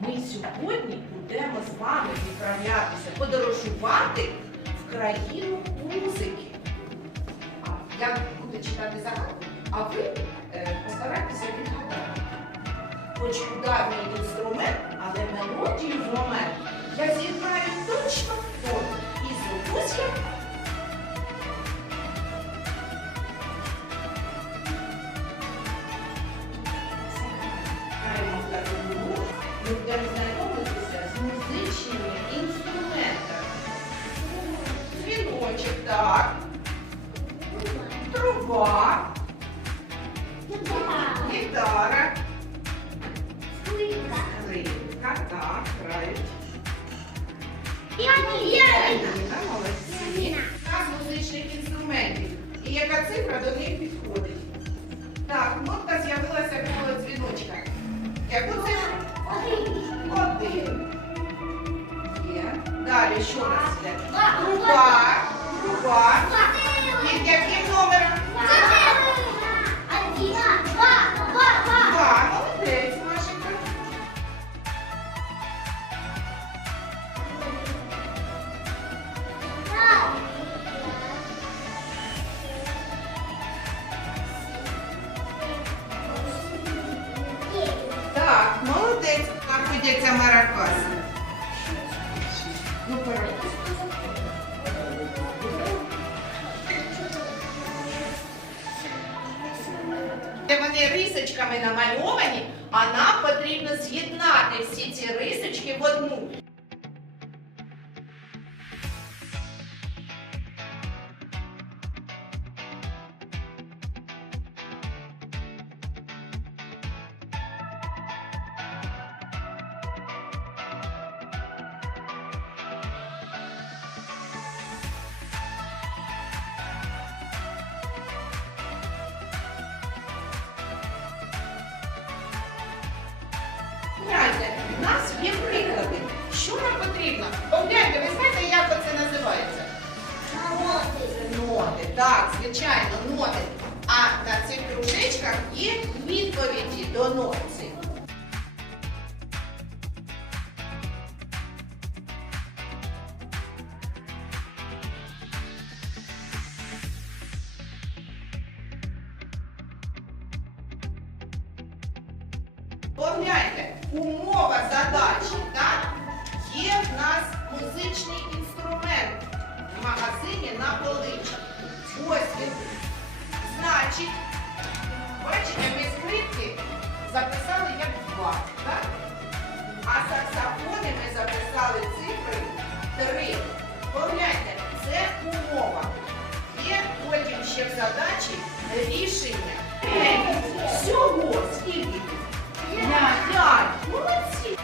Ми сьогодні будемо з вами відправлятися, подорожувати в країну музики. А я буду читати загадку, а ви е, постарайтеся відгадати. Хоч ударний інструмент, так, труба, гітара, скрипка, так, грають. Піаніно, молодці. Нас музичних інструментів. І яка цифра до них підходить? Так, нотка з'явилася коло дзвіночка. Яку цифру? Один. Є. Далі що у нас є? Труба. Труба. Під яким номером? Два. Молодець, Машенька. Так, молодець. Знаходяться маракаси. Ну, Де Вони рисочками намальовані, а нам потрібно з'єднати всі ці рисочки в одну. В нас є приклади. Що нам потрібно? Погляньте, ви знаєте, як це називається? Це ноти. Так, звичайно, ноти. А на цих кружечках є відповіді до нот. Погляньте, умова задачі, так? Є в нас музичний інструмент в магазині на поличках. Ось він. Значить, бачите, ми скрипки записали як два, так? А саксофони ми записали цифри три. Погляньте, це умова. Є потім ще в задачі рішення. Всього скільки? Yeah, yeah.